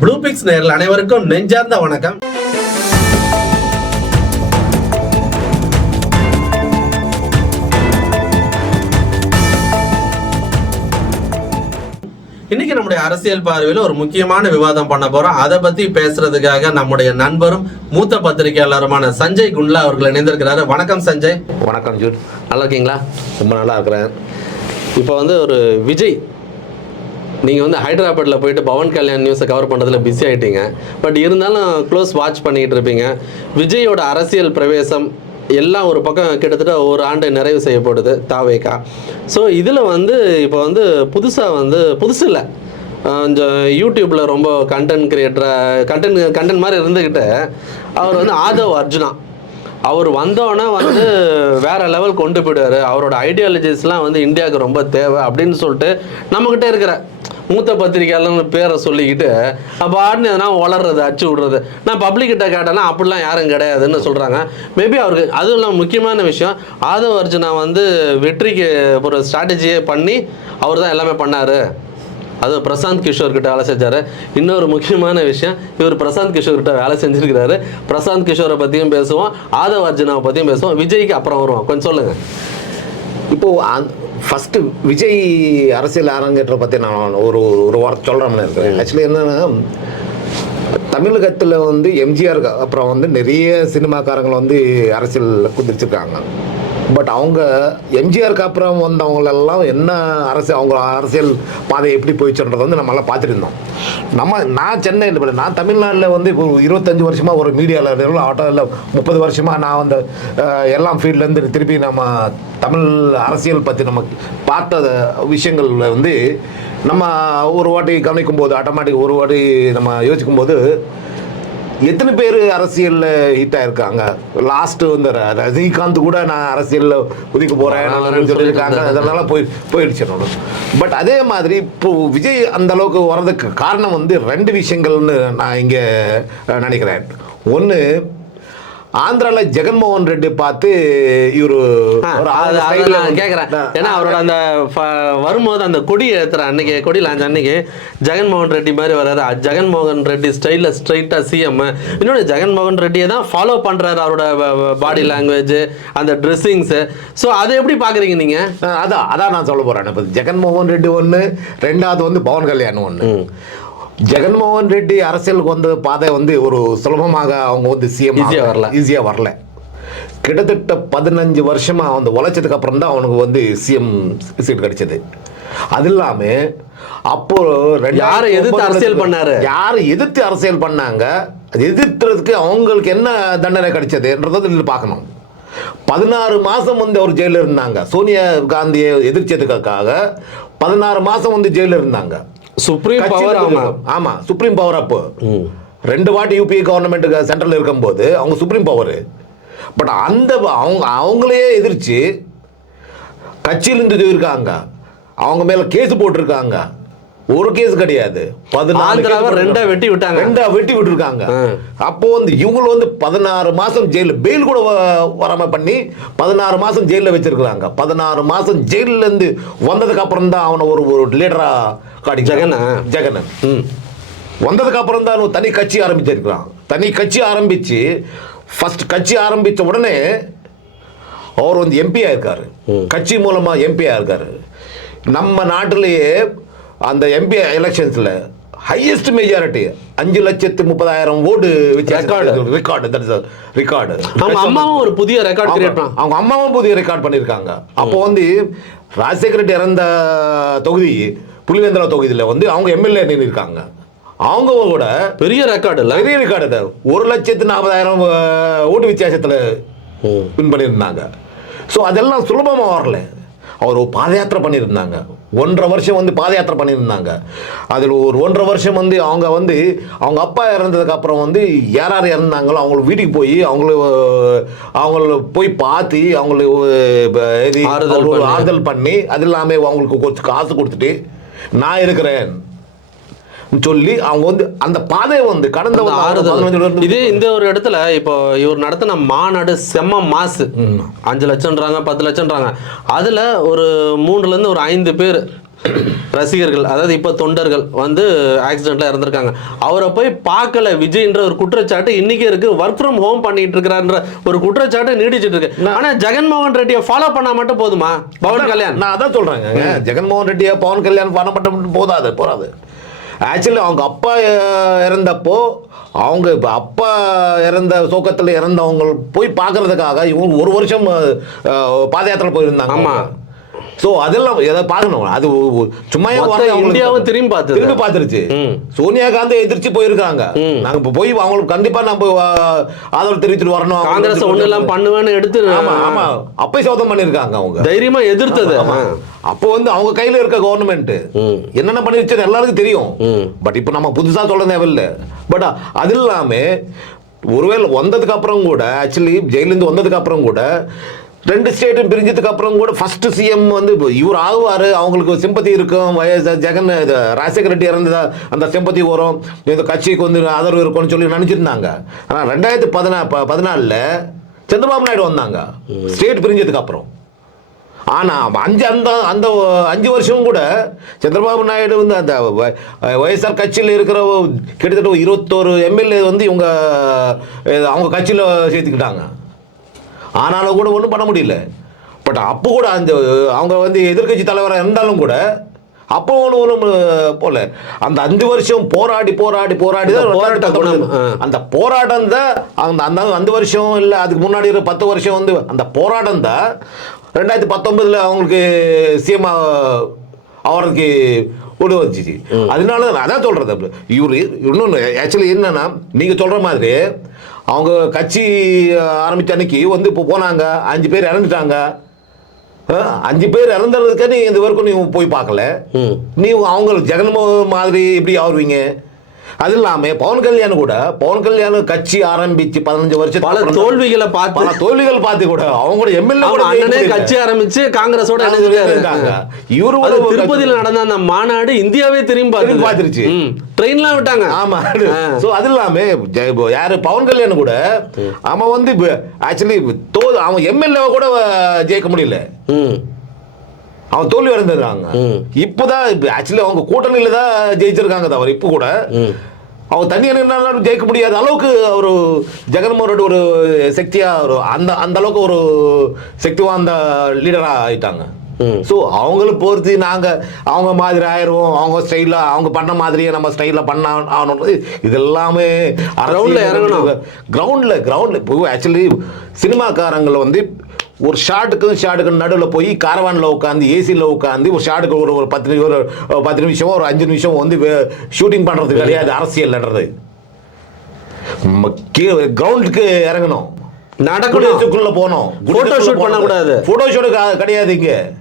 Blue fix நேரில் அனைவருக்கும் நெஞ்சார்ந்த வணக்கம். இன்னைக்கு நம்முடைய அரசியல் பார்வையில் ஒரு முக்கியமான விவாதம் பண்ண போறோம். அதை பத்தி பேசுறதுக்காக நம்முடைய நண்பரும் மூத்த பத்திரிகையாளருமான சஞ்சய் குண்ட்லா அவர்கள் இணைந்திருக்கிறாரு. வணக்கம் சஞ்சய். வணக்கம் ஜூட். நல்லா இருக்கீங்களா? ரொம்ப நல்லா இருக்கிறேன். இப்போ வந்து ஒரு விஜய் நீங்கள் வந்து ஹைதராபாத்தில் போயிட்டு பவன் கல்யாண் நியூஸை கவர் பண்ணுறதுல பிஸி ஆகிட்டீங்க பட் இருந்தாலும் க்ளோஸ் வாட்ச் பண்ணிகிட்டு இருப்பீங்க. விஜயோட அரசியல் பிரவேசம் எல்லாம் ஒரு பக்கம் கிட்டத்தட்ட ஒரு ஆண்டு நிறைவு செய்யப்படுது தாவேக்கா ஸோ இதில் வந்து இப்போ வந்து புதுசாக வந்து புதுசு இல்லை. கொஞ்சம் யூடியூப்பில் ரொம்ப கண்டென்ட் கிரியேட்டராக கண்டென்ட் கண்டென்ட் மாதிரி இருந்துக்கிட்டு அவர் வந்து ஆதவ் அர்ஜுனா. அவர் வந்தோடனே வந்து வேற லெவல் கொண்டு போயிடுவார். அவரோட ஐடியாலஜிஸ்லாம் வந்து இந்தியாவுக்கு ரொம்ப தேவை அப்படின்னு சொல்லிட்டு நம்மக்கிட்ட இருக்கிற மூத்த பத்திரிகையாளர்னு பேரை சொல்லிக்கிட்டு பாட்டுன்னு எதனா வளர்றது அச்சு விடுறது. நான் பப்ளிக்கிட்ட கேட்டேன்னா அப்படிலாம் யாரும் கிடையாதுன்னு சொல்கிறாங்க மேபி அவருக்கு அதுவும் இல்லாமல் முக்கியமான விஷயம் ஆதவ அர்ஜுனா வந்து வெற்றிக்கு ஒரு ஸ்ட்ராட்டஜியே பண்ணி அவர் தான் எல்லாமே பண்ணார். அது பிரசாந்த் கிஷோர் கிட்ட வேலை செஞ்சாரு. இன்னொரு முக்கியமான விஷயம் இவர் பிரசாந்த் கிஷோர் கிட்ட வேலை செஞ்சிருக்கிறாரு. பிரசாந்த் கிஷோரை பற்றியும் பேசுவோம் ஆதவ அர்ஜுனாவை பற்றியும் பேசுவோம். விஜய்க்கு அப்புறம் வருவோம். கொஞ்சம் சொல்லுங்க. இப்போ ஃபர்ஸ்ட் விஜய் அரசியல் அரங்கேற்ற பற்றி நான் ஒரு ஒரு வார்த்தை சொல்கிறோம்னு இருக்கிறேன் ஆக்சுவலி என்னன்னா தமிழகத்தில் வந்து எம்ஜிஆர் அப்புறம் வந்து நிறைய சினிமாக்காரங்களை வந்து அரசியல் குதிச்சிருக்காங்க. பட் அவங்க எம்ஜிஆருக்கு அப்புறம் வந்தவங்களெல்லாம் என்ன அரசு அவங்க அரசியல் பாதை எப்படி போயிடுச்சுன்றதை வந்து நம்மளாம் பார்த்துட்டு இருந்தோம் நம்ம நான் சென்னையில் நான் தமிழ்நாட்டில் வந்து இப்போ இருபத்தஞ்சி வருஷமாக ஒரு மீடியாவில் ஆட்டோவில் முப்பது வருஷமாக நான் வந்து எல்லாம் ஃபீல்ட்லேருந்து திருப்பி நம்ம தமிழ் அரசியல் பற்றி நம்ம பார்த்த விஷயங்கள்ல வந்து நம்ம ஒரு வாட்டி கவனிக்கும் போது ஆட்டோமேட்டிக் ஒரு வாட்டி நம்ம யோசிக்கும் போது எத்தனை பேர் அரசியலில் ஹிட் ஆயிருக்காங்க? லாஸ்ட் வந்து ரஜினிகாந்த் கூட நான் அரசியலில் உதிக்க போறேன் சொல்லியிருக்காங்க. அதனால போய் போயிடுச்சு பட் அதே மாதிரி இப்போ விஜய் அந்த அளவுக்கு வர்றதுக்கு காரணம் வந்து ரெண்டு விஷயங்கள்னு நான் இங்கே நினைக்கிறேன். ஒன்று ஆந்திராவில் ஜெகன்மோகன் ரெட்டி பார்த்து இவர் கேட்குறேன் ஏன்னா அவரோட அந்த வரும்போது அந்த கொடி ஏற்றுற அன்னைக்கு கொடி லாஞ்ச அன்னைக்கு ஜெகன்மோகன் ரெட்டி மாதிரி வர்றாரு ஜெகன்மோகன் ரெட்டி ஸ்டைலில் ஸ்ட்ரைட்டாக சிஎம் இன்னொன்று ஜெகன்மோகன் ரெட்டியை தான் ஃபாலோ பண்ணுறாரு அவரோட பாடி லாங்குவேஜ் அந்த ட்ரெஸ்ஸிங்ஸு ஸோ அதை எப்படி பார்க்குறீங்க நீங்கள் ஆ, அதான் அதான் நான் சொல்ல போறேன். இப்போ ஜெகன்மோகன் ரெட்டி ஒன்று ரெண்டாவது வந்து பவன் கல்யாண் ஒன்று ஜெகன்மோகன் ரெட்டி அரசியலுக்கு வந்த பாதை வந்து ஒரு சுலபமாக அவங்க வந்து சிஎம் ஆ வரல. ஈஸியாக வரல. கிட்டத்தட்ட பதினஞ்சு வருஷமா வந்து உழைச்சதுக்கு அப்புறம் தான் அவனுக்கு வந்து சிஎம் சீட் கிடைச்சது. அது இல்லாம அப்போ யாரை எதிர்த்து அரசியல் பண்ணாரு? யாரை எதிர்த்து அரசியல் பண்ணாங்க? எதிர்த்துறதுக்கு அவங்களுக்கு என்ன தண்டனை கிடைச்சதுன்றதை பார்க்கணும். பதினாறு மாசம் வந்து அவர் ஜெயிலில் இருந்தாங்க. சோனியா காந்தியை எதிர்த்ததுக்காக பதினாறு மாசம் வந்து ஜெயிலில் இருந்தாங்க. சுப்ரீம் பவர் இருக்கும். ஆமா சுப்ரீம் பவர் அப்போ. ரெண்டு வாட்டி யூபிஏ கவர்மெண்ட் சென்ட்ரல் இருக்கும்போது அவங்க சுப்ரீம் பவர் பட் அந்த அவங்க அவங்களே எதிர்த்து கட்சியிலிருந்து இருக்காங்க. அவங்க மேல கேஸ் போட்டிருக்காங்க. ஒரு கேஸ் கிடையாது. பதினாலு. ரெண்டா வெட்டி விட்டாங்க. ரெண்டா வெட்டி விட்டுருக்காங்க. அப்போ வந்து இவங்களும் வந்து பதினாறு மாசம் ஜெயில பெயில் கூட வராம பண்ணி பதினாறு மாசம் ஜெயில வச்சிருக்காங்க பதினாறு மாசம் ஜெயில்ல இருந்து வந்ததுக்கு அப்புறம் தான் அவனை ஒரு ஒரு லீடரா காட்டி ஜெகனா? ஜெகன் வந்ததுக்கு அப்புறம் தான் தனி கட்சி ஆரம்பிச்சிருக்கிறான். தனி கட்சி ஆரம்பிச்சு ஃபர்ஸ்ட் கட்சி ஆரம்பிச்ச உடனே அவர் வந்து எம்பியா இருக்காரு கட்சி மூலமா எம்பியா இருக்காரு நம்ம நாட்டிலேயே அந்த எம்பி எலெக்ஷன்ஸ்ல ஹையஸ்ட் மெஜாரிட்டி அஞ்சு லட்சத்து முப்பதாயிரம் ஓட்டு Record. ரெக்கார்டு ரெக்கார்டு அவங்க அம்மாவும் ஒரு புதிய ரெக்கார்ட் கிரியேட் அவங்க அம்மாவும் புதிய ரெக்கார்ட் பண்ணியிருக்காங்க அப்போ வந்து ராஜசேகர ரெட்டி இறந்த தொகுதி புலிவேந்திரா தொகுதியில் வந்து அவங்க எம்எல்ஏ நின்றுருக்காங்க அவங்க கூட பெரிய ரெக்கார்டு இல்லை? பெரிய ரெக்கார்டு. ஒரு லட்சத்து நாற்பதாயிரம் ஓட்டு வித்தியாசத்தில் வின் பண்ணியிருந்தாங்க. ஸோ அதெல்லாம் சுலபமாக வரல. அவர் ஒரு பாத யாத்திரை பண்ணியிருந்தாங்க. ஒன்றரை வருஷம் வந்து பாத யாத்திரை பண்ணியிருந்தாங்க அதில் ஒரு ஒன்றரை வருஷம் வந்து அவங்க வந்து அவங்க அப்பா இறந்ததுக்கு அப்புறம் வந்து யார் யார் இறந்தாங்களோ அவங்கள வீட்டுக்கு போய் அவங்கள அவங்கள போய் பார்த்து அவங்களுக்கு. ஆறுதல் பண்ணி அது இல்லாமல் அவங்களுக்கு கொஞ்சம் காசு கொடுத்துட்டு நான் இருக்கிறேன் சொல்லி அவங்க வந்து அந்த பாதையை வந்து கடந்த ஆறுதல். இது இந்த ஒரு இடத்துல இப்போ இவர் நடத்தின மாநாடு செம்ம மாசு. அஞ்சு லட்சம்ன்றாங்க பத்து லட்சம்ன்றாங்க. அதுல ஒரு மூணுல இருந்து ஒரு ஐந்து பேர் ரசிகர்கள் அதாவது இப்போ தொண்டர்கள் வந்து ஆக்சிடென்ட்ல இறந்திருக்காங்க. அவரை போய் பார்க்கல விஜய்ன்ற ஒரு குற்றச்சாட்டு இன்னைக்கு இருக்கு. ஒர்க் ஃப்ரம் ஹோம் பண்ணிட்டு இருக்கிறான்ற ஒரு குற்றச்சாட்டு நீடிச்சிட்டு இருக்கு. ஆனா ஜெகன்மோகன் ரெட்டியை ஃபாலோ பண்ணா மட்டும் போதுமா? பவன் கல்யாண். நான் அதான் சொல்றேங்க. ஜெகன்மோகன் ரெட்டியா பவன் கல்யாண் பண்ண மட்டும் போதாது போறாது. ஆக்சுவலி அவங்க அப்பா இறந்தப்போ அவங்க இப்போ அப்பா இறந்த சோக்கத்தில் இறந்தவங்க போய் பார்க்கறதுக்காக இவங்க ஒரு வருஷம் அஹ், பாத யாத்திரை போயிருந்தாங்க. ஆமாம் ஸோ அதெல்லாம் எதை பார்க்கணும்? அது சும்மா? இந்தியாவும் திரும்பி பார்த்தது. திரும்பி பார்த்துருச்சு. சோனியா காந்தி எதிர்த்து போயிருக்காங்க. நாங்க இப்போ போய் அவங்களுக்கு கண்டிப்பா நம்ம ஆதரவு தெரிவித்துட்டு வரணும். காங்கிரஸ் ஒண்ணு எல்லாம் பண்ணுவேன்னு எடுத்து ஆமா ஆமா. அப்பே சோதம் பண்ணிருக்காங்க அவங்க. தைரியமா எதிர்த்தது. அப்போ வந்து அவங்க கையில இருக்க கவர்மெண்ட். என்னென்ன பண்ணிருச்சு எல்லாருக்கும் தெரியும். பட் இப்போ நம்ம புதுசா சொல்ல தேவையில்ல. பட் அது இல்லாம ஒருவேளை வந்ததுக்கு அப்புறம் கூட ஆக்சுவலி ஜெயிலிருந்து வந்ததுக்கு அப்புறம் கூட ரெண்டு ஸ்டேட்டும் பிரிஞ்சதுக்கு அப்புறம் கூட ஃபர்ஸ்ட் சிஎம் வந்து இப்போ இவர் ஆகுவாரு அவங்களுக்கு சிம்பத்தி இருக்கும். வயசு ஜெகன் இது ராஜசேகர ரெட்டி இறந்ததா அந்த சிம்பத்தி வரும். இந்த கட்சிக்கு வந்து ஆதரவு இருக்கும்னு சொல்லி நினைச்சிருந்தாங்க. ஆனா ரெண்டாயிரத்தி பதினா ப- பதினாலுல சந்திரபாபு நாயுடு வந்தாங்க. ஸ்டேட் பிரிஞ்சதுக்கு அப்புறம். ஆனா அஞ்சு அந்த அந்த அஞ்சு வருஷம் கூட சந்திரபாபு நாயுடு வந்து அந்த ஒய்எஸ்ஆர் கட்சியில் இருக்கிற கிட்டத்தட்ட இருபத்தோரு எம்எல்ஏ வந்து இவங்க அவங்க கட்சியில் சேர்த்துக்கிட்டாங்க. ஆனாலும் கூட ஒன்றும் பண்ண முடியல. பட் அப்போ கூட அந்த அவங்க வந்து எதிர்க்கட்சி தலைவராக இருந்தாலும் கூட அப்போ ஒன்றும் ஒன்றும் போல. அந்த அஞ்சு வருஷம் போராடி போராடி போராடி தான் அந்த போராட்ட குணம். அந்த போராட்டம் தான் அந்த அந்த அந்த வருஷம் இல்லை அதுக்கு முன்னாடி ஒரு பத்து வருஷம் வந்து அந்த போராட்டம் தான் ரெண்டாயிரத்தி பத்தொன்பதுல அவங்களுக்கு சிஎம் அவருக்கு கொண்டு வந்துச்சு. அதனால நான் அதான் சொல்றது. அப்படி. இவரு இன்னொன்று ஆக்சுவலி என்னன்னா நீங்க சொல்ற மாதிரி அவங்க கட்சி ஆரம்பிச்ச அன்னைக்கு வந்து இப்போ போனாங்க. அஞ்சு பேர் இறந்துட்டாங்க. அஞ்சு பேர் இறந்துறதுக்கு நீ இந்த வரைக்கும் நீ போய் பார்க்கல. நீ அவங்க ஜெகன்மோகன் மாதிரி எப்படி ஆவருவீங்க அது இல்லாம பவன் கல்யாண் கூட பவன் கல்யாண் கட்சி ஆரம்பிச்சு பதினஞ்சு வருஷம் பல தோல்விகளை பார்த்து பல தோல்விகள் பார்த்து கூட அவங்க கூட எம்எல்ஏ அவங்க அண்ணனே கட்சி ஆரம்பிச்சு காங்கிரசோட இருக்காங்க இவரு கூட திருப்பதியில நடந்த அந்த மாநாடு இந்தியாவே திரும்பி பார்த்துருச்சு. ட்ரெயின்லாம் விட்டாங்க. ஆமா. சோ அது இல்லாம யாரு? பவன் கல்யாண் கூட அவன் வந்து ஆக்சுவலி தோ அவன் எம்எல்ஏ கூட ஜெயிக்க முடியல. அவன் தோல்வி அடைந்திருக்காங்க. இப்போதான் ஆக்சுவலி அவங்க கூட்டணியில தான் ஜெயிச்சிருக்காங்க தவிர இப்போ கூட ம். அவன் தனியாக நின்னாலும் ஜெயிக்க முடியாத அளவுக்கு ஒரு ஜெகன்மோகன் ரெட்டி ஒரு சக்தியா ஒரு அந்த அந்த அளவுக்கு ஒரு சக்தி வாய்ந்த லீடரா ஆயிட்டாங்க. ஸோ அவங்கள பொறுத்து நாங்க அவங்க மாதிரி ஆயிடுவோம் அவங்க ஸ்டைல அவங்க பண்ண மாதிரியே நம்ம ஸ்டைல பண்ண ஆகணும் இது எல்லாமே Groundல இறங்கணும். கிரவுண்ட்ல கிரவுண்ட்ல இப்போ ஆக்சுவலி சினிமாக்காரங்களை வந்து ஒரு ஷாட்டுக்கும் ஷாட்டுக்கும் நடுவில் போய் காரவானில் உட்காந்து ஏசியில் உட்காந்து ஒரு ஷாட்டுக்கு ஒரு ஒரு பத்து ஒரு பத்து நிமிஷமோ ஒரு அஞ்சு நிமிஷம் வந்து ஷூட்டிங் பண்ணுறது கிடையாது அரசியல்ன்றது கிரவுண்டுக்கு இறங்கணும். நடக்கணும். போனோம் Photo shoot பண்ணக்கூடாது. போட்டோ ஷூட் கிடையாது இங்க.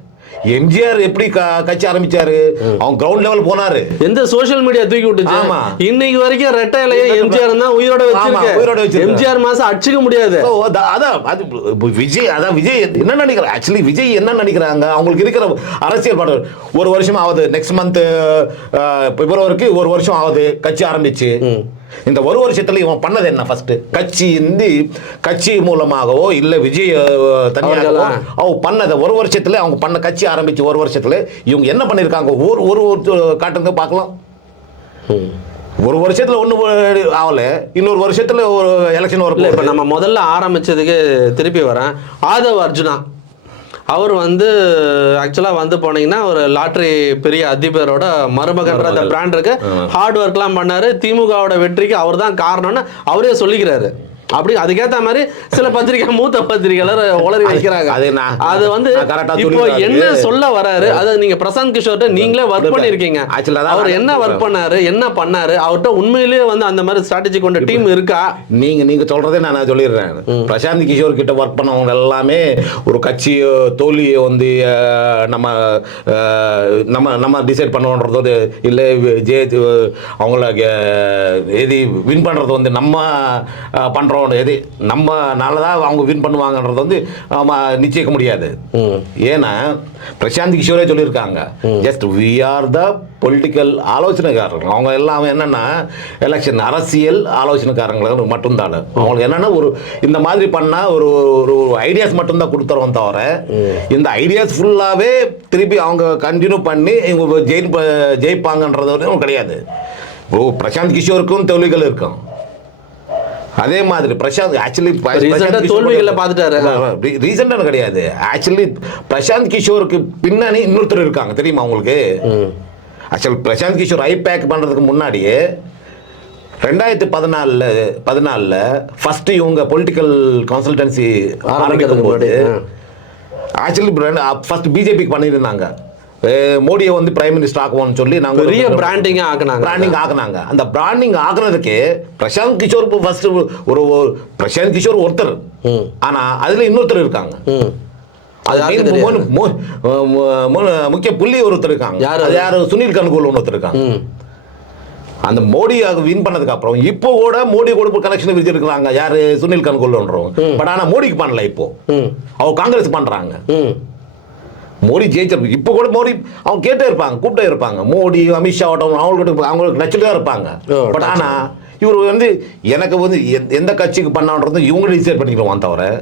எம்ஜிஆர் எப்படி கட்சி ஆரம்பிச்சாரு? அவன் கிரவுண்ட் லெவல் போனாரு. எந்த சோஷியல் மீடியா தூக்கி விட்டுச்சு? ஆமா. இன்னைக்கு வரைக்கும் ரெட்டை இலைய எம்ஜிஆர் தான் உயிரோட ஆமா, உயிரோட வச்சிருக்கு வச்சிருக்கு. எம்ஜிஆர் மாசம் அடிச்சுக்க முடியாது. அதான் அது விஜய் அதான் விஜய் என்ன நினைக்கிறார் ஆக்சுவலி விஜய் என்ன நினைக்கிறாங்க அவங்களுக்கு இருக்கிற அரசியல் பாடல் ஒரு வருஷம் ஆகுது. நெக்ஸ்ட் மந்த் பிப்ரவரிக்கு ஒரு வருஷம் ஆகுது. கட்சி ஆரம்பிச்சு. இந்த ஒரு வருஷத்துல இவன் பண்ணது என்ன ஃபர்ஸ்ட் கட்சி வந்து கட்சி மூலமாகவோ இல்ல விஜய் தனியாகவோ? அவங்க பண்ணதை ஒரு வருஷத்துல அவங்க பண்ண கட்சி ஆரம்பிச்சு ஒரு வருஷத்துல இவங்க என்ன பண்ணிருக்காங்க? ஒரு ஒரு காட்டுங்க பார்க்கலாம். ஒரு வருஷத்துல ஒண்ணு ஆகல இன்னொரு வருஷத்துல ஒரு எலெக்ஷன் இல்ல வர இப்ப நம்ம முதல்ல ஆரம்பிச்சதுக்கு திருப்பி வரேன். ஆதவ் அர்ஜுனா. அவர் வந்து ஆக்சுவலாக வந்து போனீங்கன்னா ஒரு லாட்ரி பெரிய அதிபரோட மருமகன்ற அந்த பிராண்ட் இருக்கு. ஹார்ட் ஒர்க்லாம் பண்ணாரு. திமுகவோட வெற்றிக்கு அவர் தான் காரணம்னு அவரே சொல்லிக்கிறாரு. அப்படி அதுக்கேத்த மாதிரி சில பத்திரிகை மூத்த பத்திரிகையாளர் உளறி வைக்கிறாங்க. அது வந்து இப்போ என்ன. சொல்ல வராரு அது நீங்க பிரசாந்த் கிஷோர்ட்ட நீங்களே ஒர்க் பண்ணிருக்கீங்க அதான் அவர் என்ன ஒர்க் பண்ணாரு என்ன பண்ணாரு அவர்கிட்ட உண்மையிலேயே வந்து அந்த மாதிரி ஸ்ட்ராட்டஜி கொண்ட டீம் இருக்கா? நீங்க நீங்க சொல்றதே நான் சொல்லிடுறேன். பிரசாந்த் கிஷோர் கிட்ட ஒர்க் பண்ணவங்க எல்லாமே ஒரு கட்சி தோல்வியை வந்து நம்ம நம்ம நம்ம டிசைட் பண்ணுவோன்றது இல்லை ஜெய அவங்கள எது வின் பண்றது வந்து நம்ம அஹ், பண்றோம். அப்புறம் எது நம்ம தான் அவங்க வின் பண்ணுவாங்கன்றது வந்து ஆமா, நிச்சயிக்க முடியாது. ஏன்னா பிரசாந்த் கிஷோரே சொல்லியிருக்காங்க. Just we are the political ஆலோசனைக்காரர்கள். அவங்க எல்லாம் என்னன்னா எலெக்ஷன் அரசியல் ஆலோசனைக்காரங்களுக்கு மட்டும்தான். அவங்களுக்கு என்னன்னா ஒரு இந்த மாதிரி பண்ணா ஒரு ஒரு ஐடியாஸ் மட்டும்தான் கொடுத்துறோம் தவிர இந்த ஐடியாஸ் ஃபுல்லாவே திருப்பி அவங்க கண்டினியூ பண்ணி இவங்க ஜெயில் ஜெயிப்பாங்கன்றது கிடையாது. ஓ பிரசாந்த் கிஷோருக்கும் தோல்விகள் இருக்கும். அதே மாதிரி பிரசாந்த் ஆக்சுவலி தோல்விகளை பார்த்துட்டாரு. ரீசெண்டான கிடையாது. ஆக்சுவலி பிரசாந்த் கிஷோருக்கு பின்னாடி இன்னொருத்தர் இருக்காங்க. தெரியுமா உங்களுக்கு? ஆக்சுவல் பிரசாந்த் கிஷோர் ஐ பேக் பண்ணுறதுக்கு முன்னாடியே ரெண்டாயிரத்தி பதினாலில் பதினாலில் ஃபஸ்ட்டு இவங்க பொலிட்டிக்கல் கன்சல்டன்சி ஆரம்பிக்கும் போது ஆக்சுவலி ஃபர்ஸ்ட் பிஜேபிக்கு பண்ணியிருந்தாங்க. மோடியை வந்து பிரைம் மினிஸ்டர் ஆக்குவோம்னு சொல்லி நாங்கள் பெரிய பிராண்டிங்கா ஆக்குனாங்க. பிராண்டிங் ஆக்குனாங்க. அந்த பிராண்டிங் ஆக்குனதுக்கு பிரசாந்த் கிஷோர் இப்போ ஃபர்ஸ்ட் ஒரு பிரசாந்த் கிஷோர் ஒருத்தர். ம். ஆனா அதுல இன்னொருத்தர் இருக்காங்க. முக்கிய புள்ளி ஒருத்தர் இருக்காங்க. யாரு யாரு? சுனில் கனுகூல் ஒருத்தர் இருக்காங்க. அந்த மோடி வின் பண்ணதுக்கு அப்புறம் இப்போ கூட மோடி கூட கனெக்ஷன் வச்சிருக்காங்க யாரு? சுனில் கனுகூல்ன்றவங்க. பட் ஆனா மோடிக்கு பண்ணல இப்போ. அவர் காங்கிரஸ் பண்றாங்க. மோடி ஜெயிச்சிருக்கு இப்போ கூட மோடி அவங்க கேட்டே இருப்பாங்க கூப்பிட்டே இருப்பாங்க. மோடி அமித்ஷா ஆகட்டும் அவங்களுக்கு அவங்களுக்கு நச்சுட்டு தான் இருப்பாங்க. பட் ஆனா இவர் வந்து எனக்கு வந்து எந்த- எந்த கட்சிக்கு பண்ணான்றது இவங்க டிசைட் பண்ணிக்கிறோம் தவிர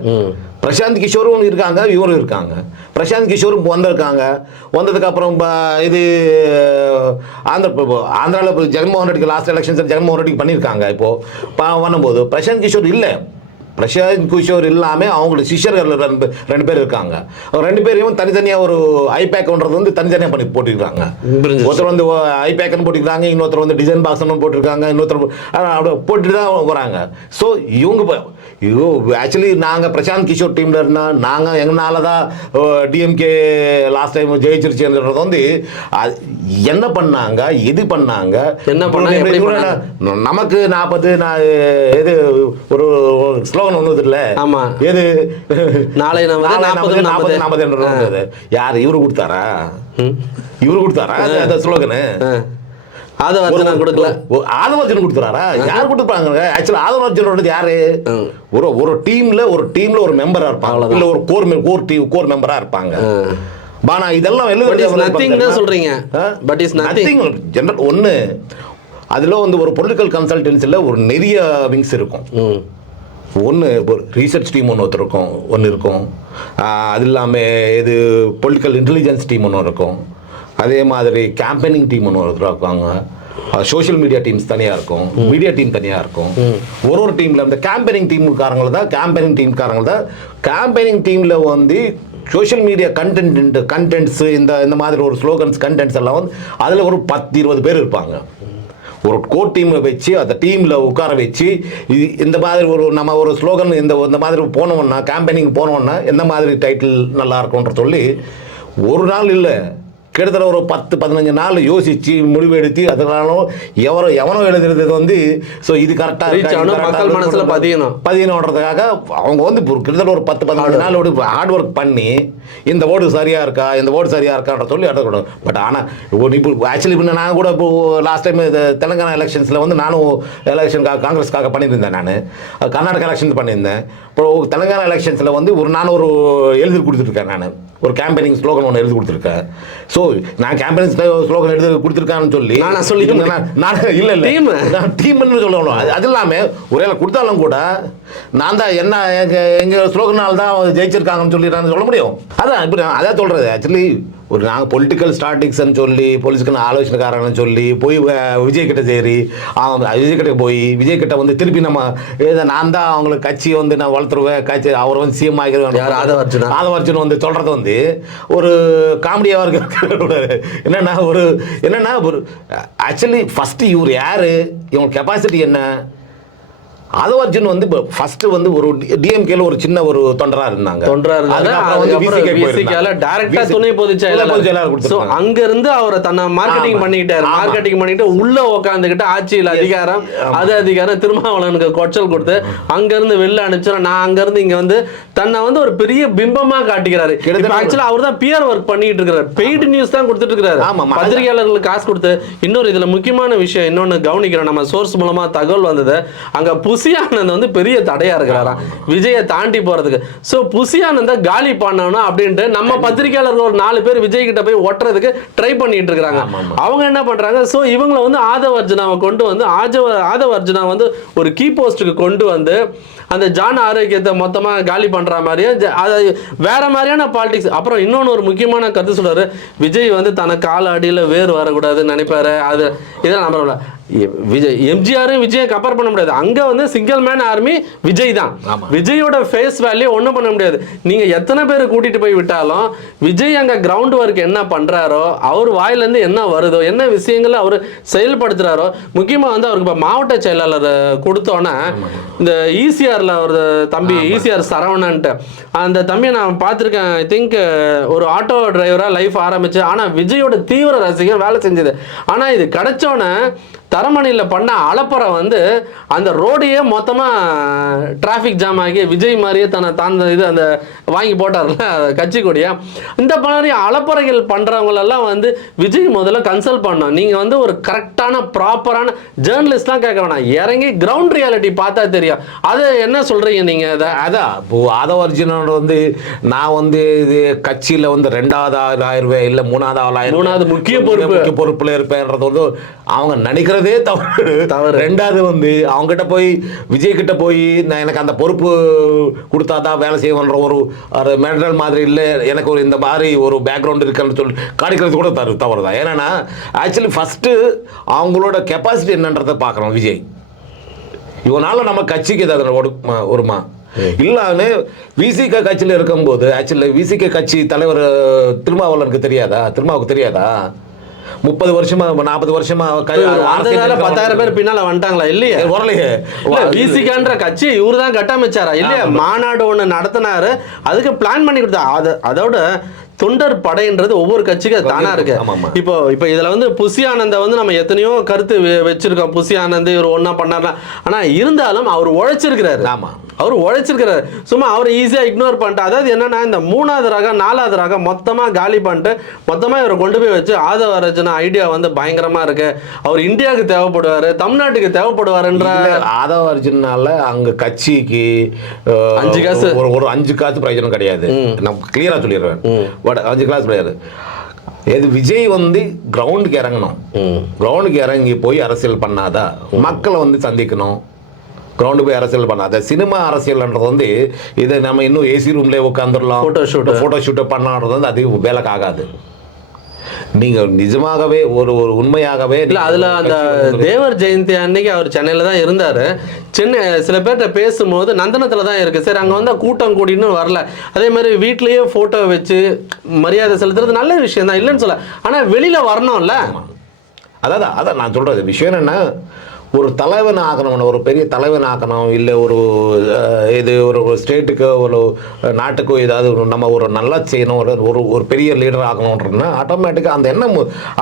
பிரசாந்த் கிஷோரும் இருக்காங்க இவரும் இருக்காங்க. பிரசாந்த் கிஷோரும் வந்திருக்காங்க. வந்ததுக்கு அப்புறம் ப- இது ஆந்திர ஆந்திராவில் ஜெகன்மோகன் ரெட்டிக்கு லாஸ்ட் எலெக்ஷன்ஸ் ஜெகன்மோகன் ரெட்டிக்கு பண்ணியிருக்காங்க இப்போ. ப- பண்ணும்போது பிரசாந்த் கிஷோர் இல்லை. பிரசாந்த் கிஷோர் இல்லாமல் அவங்களோட சிஷ்யர்கள் ரெண்டு ரெண்டு பேர் இருக்காங்க. ரெண்டு பேரையும் தனித்தனியாக ஒரு ஐபேக்ன்றது வந்து தனித்தனியாக பண்ணி போட்டிருக்காங்க. ஒருத்தர் வந்து ஐபேக்னு போட்டிருக்காங்க இன்னொருத்தர் வந்து டிசைன் பாக்ஸ்னு போட்டிருக்காங்க இன்னொருத்தர் அப்படி போட்டுட்டு தான் வராங்க ஸோ இவங்க ஐயோ ஆக்சுவலி நாங்கள் பிரசாந்த் கிஷோர் டீமில் இருந்தால் நாங்கள் எங்களால தான் டிஎம்கே லாஸ்ட் டைம் ஜெயிச்சிருச்சுன்றது வந்து என்ன பண்ணாங்க எது பண்ணாங்க என்ன பண்ணாங்க, நமக்கு நாற்பது நான் இது ஒரு ஸ்லோகன் வந்தது இல்ல ஆமா. எது? நாளை நாற்பது. நாற்பது நாற்பது யார்? இவரு கொடுத்தாரா? இவரு கொடுத்தாரா? அந்த ஸ்லோகனு ஆ. அதை வச்சு நான் கொடுக்கல ஆதவர்ஜன் கொடுத்துறாரா யார் கொடுப்பாங்க ஆக்சுவலா யாரு. ஒரு ஒரு டீம்ல ஒரு டீம்ல ஒரு மெம்பரா இருப்பாங்க. இல்ல ஒரு கோர் கோர் டீம் கோர் மெம்பரா இருப்பாங்க. பானா இதெல்லாம் சொல்றீங்க. But is nothing. ஜெனரல் ஒன்று அதில் வந்து ஒரு பொலிட்டிக்கல் கன்சல்டன்சியில் ஒரு நிறைய விங்ஸ் இருக்கும். ஒன்று ரீசர்ச் டீம் ஒன்று ஒருத்தர் இருக்கும் ஒன்று இருக்கும். அது இல்லாமல் இது பொலிட்டிக்கல் இன்டெலிஜென்ஸ் டீம் ஒன்று இருக்கும். அதே மாதிரி கேம்பெயினிங் டீம் ஒன்று ஒருத்தர் இருக்காங்க. சோஷியல் மீடியா டீம்ஸ் தனியாக இருக்கும். மீடியா டீம் தனியாக இருக்கும். ஒரு ஒரு டீமில் இந்த கேம்பெயினிங் டீமுக்காரங்கள தான் கேம்பெயினிங் டீம்காரங்க தான். கேம்பெயினிங் டீமில் வந்து சோஷியல் மீடியா கண்டென்ட் கண்டென்ட்ஸ் இந்த இந்த மாதிரி ஒரு ஸ்லோகன்ஸ் கண்டென்ட்ஸ் எல்லாம் வந்து அதில் ஒரு பத்து இருபது பேர் இருப்பாங்க. ஒரு கோர் டீமை வச்சு அந்த டீமில் உட்கார வச்சு இது இந்த மாதிரி ஒரு நம்ம ஒரு ஸ்லோகன் இந்த இந்த மாதிரி போனோம்னா கேம்பெயினிங் போனோம்னா எந்த மாதிரி டைட்டில் நல்லா இருக்கும்ன்ற சொல்லி ஒரு நாள் இல்லை கிட்டத்தட்ட ஒரு பத்து பதினஞ்சு நாள் யோசிச்சு முடிவு எடுத்து அதனாலும் எவரோ எவனோ எழுதுறது வந்து ஸோ இது கரெக்டாக மக்கள் மனசுல பதியணும். பதியணுன்றதுக்காக அவங்க வந்து கிட்டத்தட்ட ஒரு பத்து பதினஞ்சு நாளோட ஹார்ட் ஒர்க் பண்ணி இந்த ஓடு சரியா இருக்கா இந்த ஓடு சரியா இருக்கான்ற சொல்லி எடுக்கணும் பட் ஆனால் இப்போ ஆக்சுவலி இப்போ நான் கூட இப்போ லாஸ்ட் டைம் தெலுங்கானா எலெக்ஷன்ஸில் வந்து நானும் எலெக்ஷனுக்காக காங்கிரஸ்க்காக பண்ணியிருந்தேன் நான். கர்நாடகா எலெக்ஷன் பண்ணியிருந்தேன். இப்போ தெலுங்கானா எலெக்ஷன்ஸில் வந்து ஒரு நான் ஒரு எழுதி கொடுத்துருக்கேன் நான். ஒரு கேம்பெயினிங் ஸ்லோகன் ஒன்று எழுதி கொடுத்துருக்கேன். ஸோ நான் கேம்பெயினிங் ஸ்லோகன் எழுதி கொடுத்துருக்கான்னு சொல்லி நானா இது நான் இல்லை இல்லை. Team. நான் டீம்னு சொல்லணும். அது இல்லாமல் ஒரே கொடுத்தாலும் கூட நான் தான் என்ன எங்க எங்க ஸ்லோகனால் தான் ஜெயிச்சிருக்காங்கன்னு சொல்லி நான் சொல்ல முடியும். அதான் இப்படி நான் அதான் சொல்றது. ஆக்சுவலி ஒரு நாங்கள் பொலிட்டிக்கல் ஸ்டாட்டிக்ஸ்ன்னு சொல்லி பொலிட்டிக்கல் ஆலோசனைக்காரன்னு சொல்லி போய் விஜய் கிட்ட சேரி விஜய் கிட்ட போய் விஜய் கிட்ட வந்து திருப்பி நம்ம இதை நான் தான் அவங்களுக்கு கட்சி வந்து நான் வளர்த்துருவேன் கட்சி அவர் வந்து சிஎம் ஆகிடுவேன்? ஆதவர்ஜுன்? வந்து சொல்றது வந்து ஒரு காமெடியாக இருக்கு என்னன்னா ஒரு என்னன்னா ஒரு ஆக்சுவலி ஃபர்ஸ்ட் இவர் யாரு? இவங்க கெப்பாசிட்டி என்ன? ஆதவர்ஜுன் வந்து ஃபர்ஸ்ட் வந்து ஒரு டிஎம்கேல ஒரு சின்ன ஒரு தொண்டரா இருந்தாங்க. தொண்டரா VC துணை பொதுச் பொதுச் செயலாளர். அங்க இருந்து அவரை தன்னை மார்க்கெட்டிங். பண்ணிக்கிட்டாரு. மார்க்கெட்டிங் பண்ணிட்டு உள்ள உட்காந்துக்கிட்டு ஆட்சியில் அதிகாரம் அது அதிகாரம் திருமாவளவனுக்கு கொச்சல் கொடுத்து அங்க இருந்து வெளில அனுப்பிச்சு நான் அங்க இருந்து இங்க வந்து தன்னை வந்து ஒரு பெரிய பிம்பமா காட்டிக்கிறாரு. ஆக்சுவலா அவர் தான் பிஆர் ஒர்க் பண்ணிட்டு இருக்காரு பெய்டு நியூஸ் தான் கொடுத்துட்டு ஆமா. பத்திரிகையாளர்களுக்கு காசு கொடுத்து இன்னொரு இதுல முக்கியமான விஷயம் இன்னொன்னு கவனிக்கிறோம். நம்ம சோர்ஸ் மூலமா தகவல் வந்தது. அங்க புசி புசி ஆனந்த் வந்து பெரிய தடையா இருக்கிறாராம் விஜயை தாண்டி போறதுக்கு. ஸோ புசி ஆனந்த காலி பண்ணணும் அப்படின்ட்டு நம்ம பத்திரிகையாளர்கள் ஒரு நாலு பேர் விஜய் கிட்ட போய் ஒட்டுறதுக்கு ட்ரை பண்ணிட்டு ஆமா. அவங்க என்ன பண்றாங்க? ஸோ இவங்களை வந்து ஆதவ அர்ஜுனாவை கொண்டு வந்து ஆஜவ ஆதவ அர்ஜுனா வந்து ஒரு கீ போஸ்ட்டுக்கு கொண்டு வந்து அந்த ஜான் ஆரோக்கியத்தை மொத்தமாக காலி பண்ணுற மாதிரியே அது வேற மாதிரியான பாலிடிக்ஸ் அப்புறம் இன்னொன்று ஒரு முக்கியமான கருத்து சொல்றாரு. விஜய் வந்து தனக்கு கால அடியில் வேர் வரக்கூடாதுன்னு நினைப்பாரு. அது இதெல்லாம் நம்பல விஜய் எம்ஜிஆரும் விஜயை கம்பேர் பண்ண முடியாது. அங்கே வந்து சிங்கிள் மேன் ஆர்மி விஜய் தான். விஜயோட ஃபேஸ் வேல்யூ ஒன்றும் பண்ண முடியாது. நீங்கள் எத்தனை பேர் கூட்டிகிட்டு போய் விட்டாலும் விஜய் அங்கே கிரவுண்ட் ஒர்க் என்ன பண்ணுறாரோ அவர் வாயிலேருந்து என்ன வருதோ என்ன விஷயங்களை அவர் செயல்படுத்துகிறாரோ முக்கியமாக வந்து அவருக்கு இப்போ மாவட்ட செயலாளர் கொடுத்தோன்னே இந்த ஈசிஆரில் ஒரு தம்பி ஈசிஆர் சரவணன்ட்டு அந்த தம்பியை நான் பார்த்துருக்கேன். ஐ திங்க் ஒரு ஆட்டோ டிரைவராக லைஃப் ஆரம்பிச்சு ஆனால் விஜயோட தீவிர ரசிகர் வேலை செஞ்சது. ஆனால் இது கிடைச்சோன்னே தரமணியில் பண்ண அலப்பறை வந்து அந்த ரோடையே மொத்தமாக டிராஃபிக் ஜாம் ஆகி விஜய் மாதிரியே தன்னை தாந்த இது அந்த வாங்கி போட்டார்ல கட்சி கொடியா. இந்த மாதிரி அலப்பறைகள் பண்ணுறவங்களெல்லாம் வந்து விஜய் முதல்ல கன்சல்ட் பண்ணோம் நீங்கள் வந்து ஒரு கரெக்டான ப்ராப்பரான ஜேர்னலிஸ்ட்லாம் கேட்க வேணாம். இறங்கி கிரவுண்ட் ரியாலிட்டி பார்த்தா தெரியும். அது என்ன சொல்கிறீங்க நீங்கள் அதை அதான் ஆதவ அர்ஜுனோட வந்து நான் வந்து இது கட்சியில வந்து ரெண்டாவது ஆள் ஆயிருவேன் இல்ல மூணாவது ஆள் ஆயிருவேன் மூணாவது முக்கிய பொறுப்பு. முக்கிய பொறுப்புல இருப்பேன்றது வந்து அவங்க நினைக்கிறதே தவறு. தவறு. ரெண்டாவது வந்து அவங்க கிட்ட போய் விஜய் கிட்ட போய் நான் எனக்கு அந்த பொறுப்பு கொடுத்தாதான் வேலை செய்வேன்ற ஒரு ஒரு மெடல் மாதிரி இல்லை. எனக்கு ஒரு இந்த மாதிரி ஒரு பேக்ரவுண்ட் இருக்குன்னு சொல்லி காணிக்கிறது கூட தரு தவறு தான். ஏன்னா ஆக்சுவலி ஃபஸ்ட்டு அவங்களோட கெப்பாசிட்டி என்னன்றதை பார்க்குறோம் விஜய். இவனால நம்ம கட்சிக்கு ஏதாவது ஒடுமா வருமா? இல்லாம விசிக கட்சியில் இருக்கும்போது ஆக்சுவலி விசிக கட்சி தலைவர் திருமாவளவனுக்கு தெரியாதா? திருமாவுக்கு தெரியாதா? முப்பது வருஷமா நாற்பது வருஷமா அரசியல் பத்தாயிரம் பேர் பின்னால வந்துட்டாங்களா? இல்லையா. வரலையே. பிசிகான்ற கட்சி இவரு தான் கட்டமைச்சாரா? இல்லையா மாநாடு ஒண்ணு நடத்தினாரு. அதுக்கு பிளான் பண்ணி கொடுத்தா அது அதோட தொண்டர் படைன்றது ஒவ்வொரு கட்சிக்கும் அது தானா இருக்கு. இப்போ இப்போ இதுல வந்து புசி ஆனந்த வந்து நம்ம எத்தனையோ கருத்து வச்சிருக்கோம். புசி ஆனந்த் இவர் ஒண்ணா பண்ணாரலாம் ஆனா இருந்தாலும் அவர் உழைச்சிருக்கிறாரு. ஆமா. அவர் உழைச்சிருக்கிறாரு. சும்மா அவர் ஈஸியாக இக்னோர் பண்ணிட்டு அதாவது என்னன்னா இந்த மூணாவது ரகம் நாலாவது ரகம் மொத்தமாக காலி பண்ணிட்டு மொத்தமாக இவரை கொண்டு போய் வச்சு ஆதவ ரச்சனா ஐடியா வந்து பயங்கரமா இருக்கு. அவர் இந்தியாவுக்கு தேவைப்படுவாரு தமிழ்நாட்டுக்கு தேவைப்படுவாருன்ற ஆதவ அர்ஜுனால அங்க கட்சிக்கு அஞ்சு காசு. ஒரு ஒரு அஞ்சு காசு பிரயோஜனம் கிடையாது. நான் கிளியரா சொல்லிடுறேன். அஞ்சு காசு கிடையாது. எது விஜய் வந்து கிரவுண்டுக்கு இறங்கணும். கிரவுண்டுக்கு இறங்கி போய் அரசியல் பண்ணாதா மக்களை வந்து சந்திக்கணும். கிரவுண்டு போய் அரசியல் பண்ணாத சினிமா அரசியல்ன்றது வந்து இதை நம்ம இன்னும் ஏசி ரூம்லேயே உட்காந்துடலாம் Photo shoot. ஃபோட்டோ ஷூட்டை பண்ணான்றது வந்து அது வேலைக்கு ஆகாது நீங்க நிஜமாகவே ஒரு ஒரு உண்மையாகவே இல்ல அதுல அந்த தேவர் ஜெயந்தி அன்னைக்கு அவர் சென்னையில தான் இருந்தாரு. சென்னை சில பேர்கிட்ட பேசும்போது நந்தனத்துல தான் இருக்கு. சரி அங்க வந்து கூட்டம் கூடின்னு வரல. அதே மாதிரி வீட்லயே போட்டோ வச்சு மரியாதை செலுத்துறது நல்ல விஷயம் தான் இல்லைன்னு சொல்ல. ஆனா வெளியில வரணும்ல. அதாவது அதான் நான் சொல்றது. விஷயம் என்னன்னா ஒரு தலைவன் ஆகணும் ஒரு பெரிய தலைவன் ஆகணும் இல்லை ஒரு இது ஒரு ஸ்டேட்டுக்கோ ஒரு நாட்டுக்கோ ஏதாவது நம்ம ஒரு நல்லா செய்யணும் ஒரு ஒரு பெரிய லீடர் ஆகணுன்றதுனா ஆட்டோமேட்டிக்காக அந்த எண்ணம்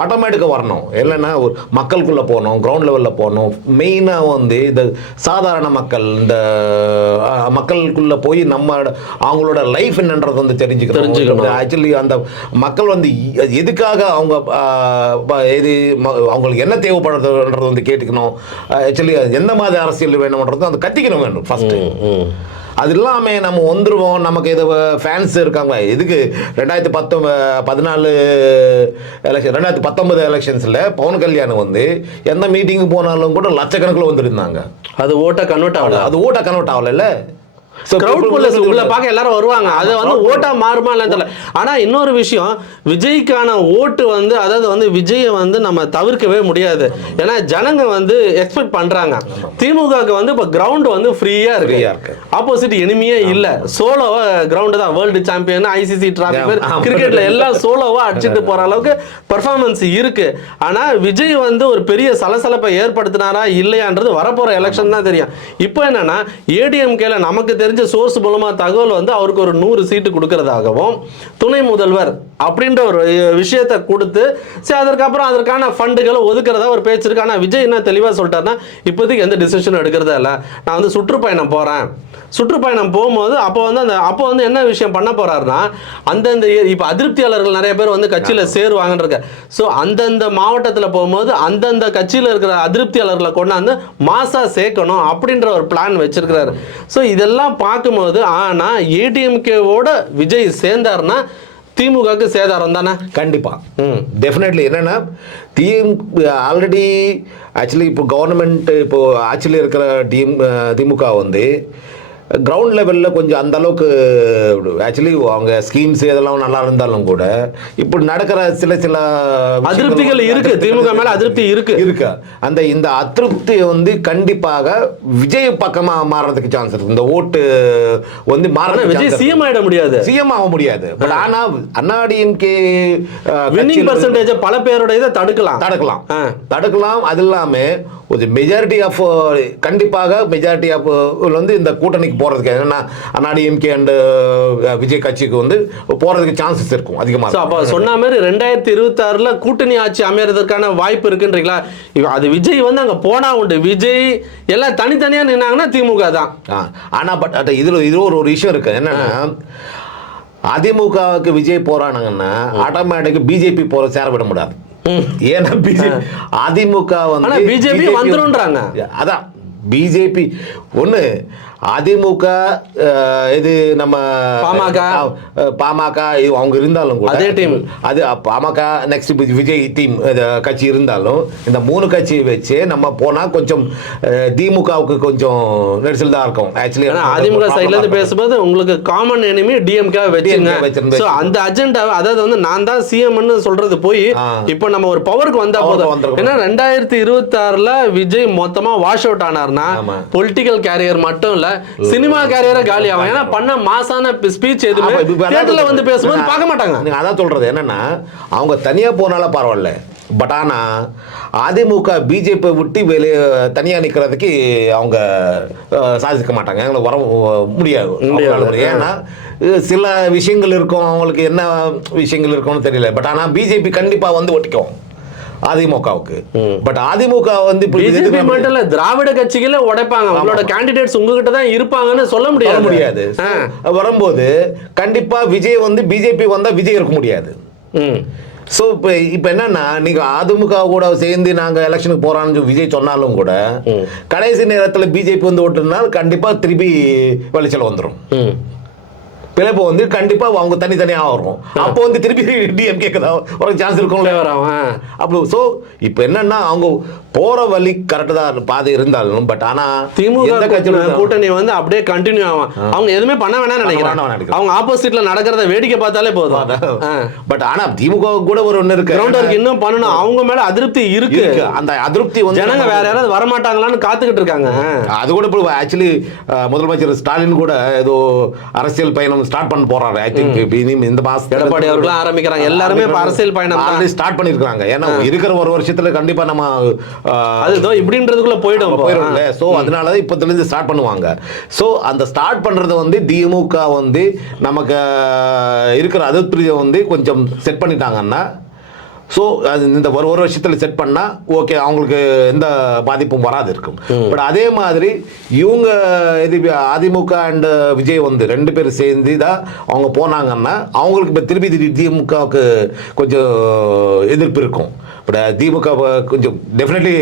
ஆட்டோமேட்டிக்காக வரணும். இல்லைன்னா ஒரு மக்களுக்குள்ளே போகணும் கிரவுண்ட் லெவலில் போகணும். மெயினாக வந்து இந்த சாதாரண மக்கள் இந்த மக்களுக்குள்ளே போய் நம்ம அவங்களோட லைஃப் என்னன்றது வந்து தெரிஞ்சுக்கணும். தெரிஞ்சுக்கணும். ஆக்சுவலி அந்த மக்கள் வந்து எதுக்காக அவங்க இது அவங்களுக்கு என்ன தேவைப்படுறதுன்றது வந்து கேட்டுக்கணும். ஆக்சுவலி எந்த மாதிரி அரசியல் வேணும்ன்றது அந்த கத்திக்கணும் வேணும் ஃபர்ஸ்ட் அது இல்லாமல் நம்ம வந்துருவோம் நமக்கு இது ஃபேன்ஸ் இருக்காங்க. இதுக்கு ரெண்டாயிரத்தி பத்தொம்ப பதினாலு எலெக்ஷன் ரெண்டாயிரத்தி பத்தொன்பது எலெக்ஷன்ஸில் பவன் கல்யாண் வந்து எந்த மீட்டிங்கு போனாலும் கூட லட்சக்கணக்கில் வந்துருந்தாங்க. அது ஓட்ட கன்வெர்ட் ஆகல. அது ஓட்ட கன்வெர்ட் ஆகல உள்ள பார்க்க எல்லாரும் வருவாங்க. அது வந்து ஓட்டா மாறுமா தெரியல. ஆனா இன்னொரு விஷயம் விஜய்க்கான ஓட்டு வந்து அதாவது வந்து விஜயை வந்து நம்ம தவிர்க்கவே முடியாது. ஏன்னா ஜனங்க வந்து எக்ஸ்பெக்ட் பண்றாங்க. திமுகவுக்கு வந்து இப்போ கிரவுண்ட் வந்து ஃப்ரீயா இருக்கு. ஆப்போசிட் எனிமியே இல்ல. சோலோவா கிரவுண்ட் தான். World champion ICC trophy. கிரிக்கெட்ல எல்லாம் சோலோவா அடிச்சுட்டு போற அளவுக்கு பெர்ஃபார்மன்ஸ் இருக்கு. ஆனா விஜய் வந்து ஒரு பெரிய சலசலப்பை ஏற்படுத்தினாரா இல்லையான்றது வரப்போற எலெக்ஷன் தான் தெரியும். இப்போ என்னன்னா ஏடிஎம்கேல நமக்கு தெரிஞ்ச தெரிஞ்ச சோர்ஸ் மூலமா தகவல் வந்து அவருக்கு ஒரு நூறு சீட்டு கொடுக்கறதாகவும் துணை முதல்வர் அப்படின்ற ஒரு விஷயத்தை கொடுத்து சரி அதற்கப்புறம் அதற்கான ஃபண்டுகளை ஒதுக்குறதா ஒரு பேச்சு இருக்கு. ஆனால் விஜய் என்ன தெளிவாக சொல்லிட்டாருன்னா இப்போதைக்கு எந்த டிசிஷனும் எடுக்கிறதா இல்லை. நான் வந்து சுற்றுப்பயணம் போகிறேன் சுற்றுப்பயணம் போகும்போது அப்போ வந்து அந்த அப்போ வந்து என்ன விஷயம் பண்ண போறாருன்னா அந்தந்த இப்போ அதிருப்தியாளர்கள் நிறைய பேர் வந்து கட்சியில் சேருவாங்கன்னு இருக்க ஸோ அந்தந்த மாவட்டத்தில் போகும்போது அந்தந்த கட்சியில் இருக்கிற அதிருப்தியாளர்களை கொண்டாந்து மாசா சேர்க்கணும் அப்படின்ற ஒரு பிளான் வச்சிருக்கிறாரு. ஸோ இதெல்லாம் பார்க்கும்போது ஆனால் ஏடிஎம்கேவோட விஜய் சேர்ந்தாருன்னா திமுகவுக்கு சேதாரம் தானே? கண்டிப்பா. ம். டெஃபினெட்லி என்னன்னா டிஎம் ஆல்ரெடி ஆக்சுவலி இப்போ கவர்மெண்ட் இப்போ ஆட்சியில் இருக்கிற டிஎம் திமுக வந்து கிரவுண்ட் லெவலில் கொஞ்சம் அந்த அளவுக்கு ஆக்சுவலி அவங்க ஸ்கீம்ஸ் இதெல்லாம் நல்லா இருந்தாலும் கூட இப்போ நடக்கிற சில சில அதிருப்திகள் இருக்கு. திமுக மேல அதிருப்தி இருக்கு. இருக்கு. அந்த இந்த அதிருப்தி வந்து கண்டிப்பாக விஜய் பக்கமா மாறதுக்கு சான்ஸ் இருக்கு. இந்த ஓட்டு வந்து மாறதுக்கு விஜய். சிஎம் ஆயிட முடியாது. சிஎம் ஆக முடியாது. பட் ஆனா அண்ணாடிஎம்கே வின்னிங் பர்சன்டேஜ் பல பேரோட இதை தடுக்கலாம். தடுக்கலாம். தடுக்கலாம். அது இல்லாம ஒரு மெஜாரிட்டி ஆஃப் கண்டிப்பாக மெஜாரிட்டி ஆஃப் வந்து இந்த கூட்டணிக்கு போறதுக்கு என்னன்னா அண்ணாடிஎம்கே அண்ட் விஜய் கட்சிக்கு வந்து போறதுக்கு சான்சஸ் இருக்கும் அதிகமாக அப்போ சொன்ன மாதிரி ரெண்டாயிரத்தி இருபத்தாறுல கூட்டணி ஆட்சி அமையறதுக்கான வாய்ப்பு இருக்குன்றீங்களா? அது விஜய் வந்து அங்க போனா உண்டு. விஜய் எல்லாம் தனித்தனியா நின்னாங்கன்னா திமுக தான். ஆ, ஆனா பட் அது இதுல இது ஒரு ஒரு விஷயம் இருக்கு. என்னன்னா அதிமுகவுக்கு விஜய் போறானுங்கன்னா ஆட்டோமேட்டிக் பிஜேபி போற சேர விட முடியாது. ஏன்னா பிஜேபி அதிமுக வந்து பிஜேபி வந்துரும்ன்றாங்க அதான் பிஜேபி ஒண்ணு அதிமுக இது நம்ம பாமக. பாமக இது அவங்க இருந்தாலும் கூட அதே team. அது பாமக நெக்ஸ்ட் விஜய் டீம் கட்சி இருந்தாலும் இந்த மூணு கட்சியை வச்சு நம்ம போனா கொஞ்சம் திமுகவுக்கு கொஞ்சம் நெரிசல் தான் இருக்கும் ஆக்சுவலி அதிமுக சைட்ல இருந்து பேசும்போது உங்களுக்கு காமன் எனிமி டிஎம்கே வச்சுங்க ஸோ அந்த அஜெண்டா அதாவது வந்து நான் தான் சிஎம்னு சொல்றது போய். இப்போ நம்ம ஒரு பவருக்கு வந்தா போதும். ஏன்னா ரெண்டாயிரத்தி இருபத்தி ஆறுல விஜய் மொத்தமா வாஷ் அவுட் ஆனார்னா. பொலிட்டிக்கல் கேரியர் மட்டும் இல்ல சினிமா கேரியரை காலி ஆகும். ஏன்னா பண்ண மாசான ஸ்பீச் எதுவுமே தேட்டர்ல வந்து. பேசும்போது பார்க்க மாட்டாங்க. நீங்க அதான் சொல்றது என்னன்னா அவங்க தனியா போனாலும் பரவாயில்ல. பட் ஆனா அதிமுக பிஜேபி விட்டு வெளியே தனியா நிக்கிறதுக்கு அவங்க சாதிக்க மாட்டாங்க. எங்களை வர முடியாது. ஏன்னா சில விஷயங்கள் இருக்கும். அவங்களுக்கு என்ன விஷயங்கள் இருக்கும்னு தெரியல. பட் ஆனா பிஜேபி கண்டிப்பா வந்து ஒட்டிக்கும். அதிமுகவுக்கு. பட் அதிமுக வந்து பிஜேபி மட்டும் இல்ல திராவிட கட்சிகளே உடைப்பாங்க. உங்களோட கேண்டிடேட்ஸ் உங்ககிட்ட தான் இருப்பாங்கன்னு சொல்ல முடியாது. முடியாது. வரும்போது கண்டிப்பா விஜய் வந்து பிஜேபி வந்தா விஜய் இருக்க முடியாது. ம். ஸோ இப்போ இப்போ என்னன்னா நீங்க அதிமுக கூட சேர்ந்து நாங்க எலெக்ஷனுக்கு சொல்லி விஜய் சொன்னாலும் கூட கடைசி நேரத்துல பிஜேபி வந்து ஓட்டுனால் கண்டிப்பா திருப்பி விளைச்சல் வந்துடும் ம். பிழைப்பு வந்து கண்டிப்பா அவங்க தனித்தனியா வரும். அப்போ வந்து திருப்பி டிஎம்கே ஒரு சான்ஸ் இருக்கும்ல. ஆ. அப்படி ஸோ இப்போ என்னன்னா அவங்க போற வழி கரெக்டாக தான் பாதை இருந்தாலும் பட் ஆனா திமுக கூட்டணி- வந்து அப்படியே கண்டினியூ ஆகும். அவங்க எதுவுமே பண்ண வேணாம்னு நினைக்கிறேன் நினைக்கிறேன். அவங்க ஆப்போசிட்ல நடக்கிறத வேடிக்கை பார்த்தாலே போதும். பட் ஆனா திமுக கூட ஒரு ஒண்ணு இருக்கு. கிரவுண்ட் ஒர்க் இன்னும் பண்ணணும். அவங்க மேல அதிருப்தி இருக்கு. இருக்கு. அந்த அதிருப்தி வந்து ஜனங்க வேற யாராவது வரமாட்டாங்களான்னு காத்துக்கிட்டு இருக்காங்க. அது கூட இப்போ ஆக்சுவலி முதலமைச்சர் ஸ்டாலின் கூட ஏதோ அரசியல் பயணம் ஸ்டார்ட் பண்ண போறாரு ஐ திங்க் இந்த மாசம் எடப்பாடி அவர்களும் ஆரம்பிக்கிறாங்க. எல்லாருமே அரசியல் பயணம் ஸ்டார்ட் பண்ணிருக்காங்க. ஏன்னா இருக்கிற ஒரு வருஷத்துல கண்டிப்பா நம்ம ஆஹ், அது இதோ இப்படின்றதுக்குள்ள போயிடும். போயிடும்ல. ஸோ அதனால தான் இப்போத்துலேருந்து ஸ்டார்ட் பண்ணுவாங்க. ஸோ அந்த ஸ்டார்ட் பண்ணுறது வந்து திமுக வந்து நமக்கு இருக்கிற அதிருப்தியை வந்து கொஞ்சம் செட் பண்ணிட்டாங்கன்னா ஸோ அது இந்த ஒரு ஒரு வருஷத்தில் செட் பண்ணால் ஓகே அவங்களுக்கு எந்த பாதிப்பும் வராது இருக்கும் பட் அதே மாதிரி இவங்க இது அதிமுக அண்ட் விஜய் வந்து ரெண்டு பேரும் சேர்ந்து தான் அவங்க போனாங்கன்னா அவங்களுக்கு இப்போ திருப்பி திடீர் திமுகவுக்கு கொஞ்சம் எதிர்ப்பு இருக்கும். பட் திமுக கொஞ்சம் டெஃபினெட்லி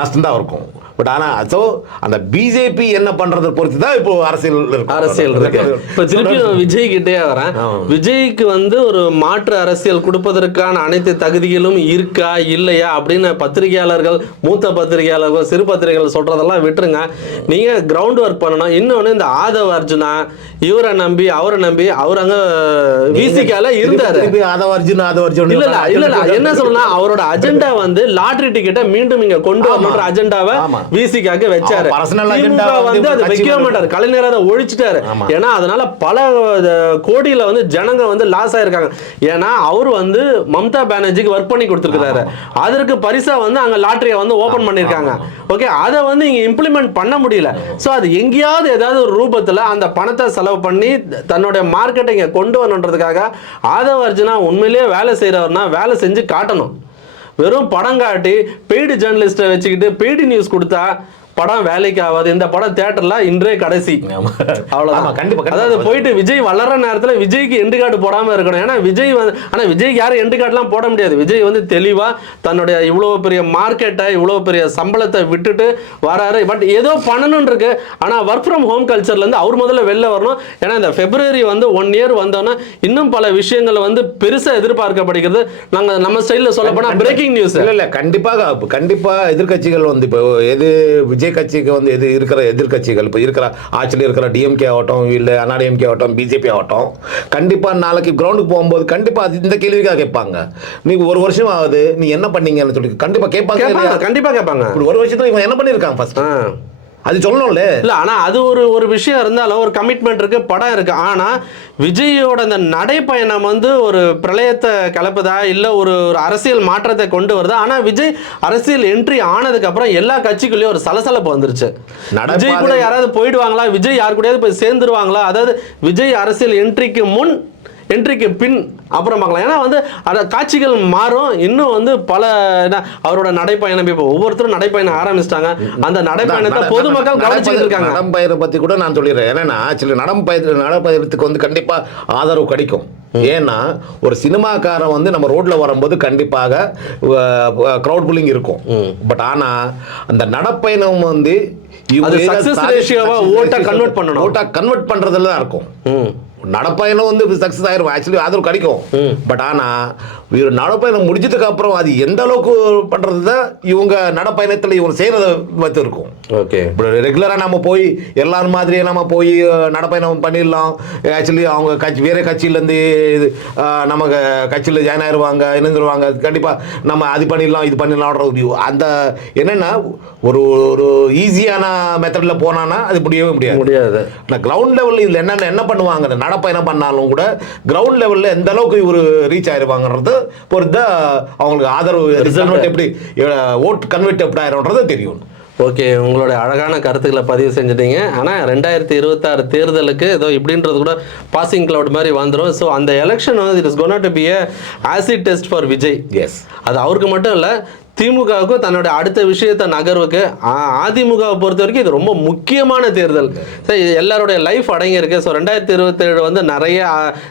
நஷ்டம்தான் இருக்கும். பட் ஆனால் ஸோ அந்த பிஜேபி என்ன பண்றதை பொறுத்து தான் இப்போ அரசியல் அரசியல் இருக்கு. இப்ப திருப்பி விஜய் கிட்டே வரேன். விஜய்க்கு வந்து ஒரு மாற்று அரசியல் கொடுப்பதற்கான அனைத்து தகுதிகளும் இருக்கா இல்லையா அப்படின்னு பத்திரிகையாளர்கள் மூத்த பத்திரிகையாளர்கள் சிறு பத்திரிகைகள் சொல்றதெல்லாம் விட்டுருங்க. நீங்க கிரவுண்ட் ஒர்க் பண்ணணும். இன்னொன்னு இந்த ஆதவ அர்ஜுனா இவரை நம்பி அவரை நம்பி அவர் அங்க விசிகால இருந்தாரு. ஆதவ அர்ஜுன் ஆதவ அர்ஜுன். இல்ல இல்ல என்ன சொல்லலாம் அவரோட அஜெண்டா வந்து லாட்டரி டிக்கெட்டை மீண்டும் இங்க கொண்டு வரணுன்ற அஜெண்டாவை. விசிக்காக வச்சாரு. வந்து அது வைக்கவே மாட்டாரு. கலைஞர் அதை ஒழிச்சிட்டாரு. ஏன்னா அதனால பல கோடியில வந்து ஜனங்க வந்து லாஸ் ஆயிருக்காங்க. ஏன்னா அவர் வந்து மம்தா பானர்ஜிக்கு ஒர்க் பண்ணி கொடுத்துருக்காரு அதற்கு பரிசா வந்து அங்க லாட்டரியை வந்து ஓபன் பண்ணிருக்காங்க ஓகே அதை வந்து இங்க இம்ப்ளிமெண்ட் பண்ண முடியல. சோ அது எங்கேயாவது ஏதாவது ஒரு ரூபத்துல அந்த பணத்தை செலவு பண்ணி தன்னுடைய மார்க்கெட்டை இங்க கொண்டு வரணுன்றதுக்காக ஆதவ அர்ஜுனா உண்மையிலேயே வேலை செய்யறவர்னா வேலை செஞ்சு காட்டணும். வெறும் படம் காட்டி பெய்டு ஜேர்னலிஸ்ட்டை வச்சுக்கிட்டு பெய்டு நியூஸ் கொடுத்தா படம் வேலைக்கு ஆகாது. இந்த படம் தியேட்டர்ல இன்றே கடைசி. அவ்வளவுதான். கண்டிப்பா. அதாவது போயிட்டு விஜய் வளர்ற நேரத்துல விஜய்க்கு எண்டு கார்டு போடாம இருக்கணும். ஏன்னா விஜய் வந்து ஆனா விஜய்க்கு யாரும் எண்டு கார்டுலாம் போட முடியாது. விஜய் வந்து தெளிவா தன்னுடைய இவ்வளவு பெரிய மார்க்கெட்டை இவ்வளவு பெரிய சம்பளத்தை விட்டுட்டு வராரு. பட் ஏதோ பண்ணணும்னு இருக்கு. ஆனா ஒர்க் ஃப்ரம் ஹோம் கல்ச்சர்ல இருந்து அவர் முதல்ல வெளில வரணும். ஏன்னா இந்த பிப்ரவரி வந்து ஒன் இயர் வந்தோன்னா இன்னும் பல விஷயங்கள் வந்து பெருசா எதிர்பார்க்கப்படுகிறது. நாங்க நம்ம ஸ்டைல்ல சொல்ல போனா பிரேக்கிங் நியூஸ் இல்ல இல்ல. கண்டிப்பாக கண்டிப்பா எதிர்க்கட்சிகள் வந்து இப்போ எது விஜய் கட்சிக்கு வந்து எது இருக்கிற எதிர்க்கட்சிகள் இப்போ இருக்கிற ஆட்சியில் இருக்கிற டிஎம்கே ஆகட்டும் இல்ல அண்ணாடிஎம்கே ஆகட்டும் பிஜேபி ஆகட்டும் கண்டிப்பா நாளைக்கு கிரவுண்டுக்கு போகும்போது கண்டிப்பா அது இந்த கேள்விக்காக கேட்பாங்க. நீங்க ஒரு வருஷம் ஆகுது நீ என்ன பண்ணீங்கன்னு சொல்லி கண்டிப்பா கேட்பாங்க கேட்பாங்க இல்லையா? கண்டிப்பா கேட்பாங்க. ஒரு வருஷத்துல இவன் என்ன பண்ணிருக்கான் ஃபர்ஸ்ட் ஆ. அது சொல்லணும்ல. இல்ல ஆனா அது ஒரு ஒரு விஷயம் இருந்தாலும் ஒரு கமிட்மெண்ட் இருக்கு படம் இருக்கு. ஆனா விஜயோட அந்த நடைப்பயணம் வந்து ஒரு பிரளயத்தை கலப்புதா? இல்ல ஒரு ஒரு அரசியல் மாற்றத்தை கொண்டு வருதா? ஆனா விஜய் அரசியல் என்ட்ரி ஆனதுக்கு அப்புறம் எல்லா கட்சிக்குள்ளேயும் ஒரு சலசலப்பு வந்துருச்சு. விஜய் கூட யாராவது போயிடுவாங்களா? விஜய் யார் கூடயாவது போய் சேர்ந்துருவாங்களா? அதாவது விஜய் அரசியல் என்ட்ரிக்கு முன் என்ட்ரிக்கு பின் அப்புறம் பார்க்கலாம். ஏன்னா வந்து அந்த காட்சிகள் மாறும். இன்னும் வந்து பல என்ன அவரோட நடைப்பயணம் இப்போ ஒவ்வொருத்தரும் நடைப்பயணம் ஆரம்பிச்சிட்டாங்க. அந்த நடைப்பயணத்தை நட- பொதுமக்கள் கவனிச்சுட்டு இருக்காங்க. நடம்பயிரை பத்தி கூட நான் சொல்லிடுறேன். ஏன்னா ஆக்சுவலி நடம்பயிர் நடப்பயிரத்துக்கு வந்து கண்டிப்பா ஆதரவு கிடைக்கும். ஏன்னா ஒரு சினிமாக்காரன் வந்து நம்ம ரோட்ல வரும்போது கண்டிப்பாக க்ரௌட் புல்லிங் இருக்கும். பட் ஆனா அந்த நடப்பயணம் வந்து இவங்க ஓட்டா convert பண்ணணும். ஓட்டா கன்வெர்ட் பண்றதுல தான் இருக்கும் நடப்பயணம் வந்து சக்சஸ் ஆயிரும். ஆக்சுவலி ஆதரவு கிடைக்கும் பட் ஆனா இவர் நடப்பயணம் முடிச்சதுக்கு அப்புறம் அது எந்த அளவுக்கு பண்றது தான் இவங்க நடப்பயணத்துல இவங்க செய்யறத பத்தி இருக்கும். ஓகே இப்போ ரெகுலராக நம்ம போய் எல்லாரும் மாதிரியே நம்ம போய் நடப்பயணம் பண்ணிடலாம். ஆக்சுவலி அவங்க கட்சி வேற கட்சியிலேருந்து இது நம்ம கட்சியில் ஜாயின் ஆயிடுவாங்க இணைந்துருவாங்க. கண்டிப்பாக நம்ம அது பண்ணிடலாம் இது பண்ணிடலாம்ன்ற. அந்த என்னன்னா ஒரு ஒரு ஈஸியான மெத்தடில் போனான்னா அது முடியவே முடியாது. முடியாது. நான் கிரவுண்ட் லெவலில் இதில் என்னென்ன என்ன பண்ணுவாங்க நடப்பயணம் பண்ணாலும் கூட கிரவுண்ட் லெவலில் எந்த அளவுக்கு இவர் ரீச் ஆயிருவாங்கன்றது பொறுத்து அவங்களுக்கு ஆதரவு. கன்வெர்ட் எப்படி ஓட் கன்வெர்ட் எப்படி ஆயிரும்ன்றது தெரியும். ஓகே உங்களுடைய அழகான கருத்துக்களை பதிவு செஞ்சுட்டீங்க. ஆனால் ரெண்டாயிரத்தி இருபத்தாறு தேர்தலுக்கு ஏதோ இப்படின்றது கூட பாசிங் கிளவுட் மாதிரி வந்துடும் ஸோ அந்த எலெக்ஷன் வந்து it is gonna to be a acid test for Vijay S அது அவருக்கு மட்டும் இல்லை திமுகவுக்கு தன்னுடைய அடுத்த விஷயத்த நகர்வுக்கு அதிமுகவை பொறுத்த வரைக்கும் இது ரொம்ப முக்கியமான தேர்தல். சரி இது எல்லாருடைய லைஃப் அடங்கியிருக்கு. ஸோ ரெண்டாயிரத்தி இருபத்தேழு வந்து நிறைய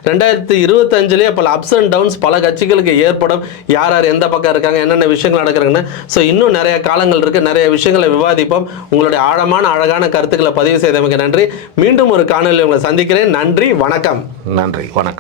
ரெண்டாயிரத்தி இருபத்தஞ்சிலேயே பல அப்ஸ் அண்ட் டவுன்ஸ் பல கட்சிகளுக்கு ஏற்படும். யார் யார் எந்த பக்கம் இருக்காங்க என்னென்ன விஷயங்கள் நடக்கிறாங்கன்னு. ஸோ இன்னும் நிறைய காலங்கள் இருக்குது நிறைய விஷயங்களை விவாதிப்போம். உங்களுடைய ஆழமான அழகான கருத்துக்களை பதிவு செய்தமைக்கு நன்றி. மீண்டும் ஒரு காணொலி உங்களை சந்திக்கிறேன். நன்றி வணக்கம். நன்றி வணக்கம்.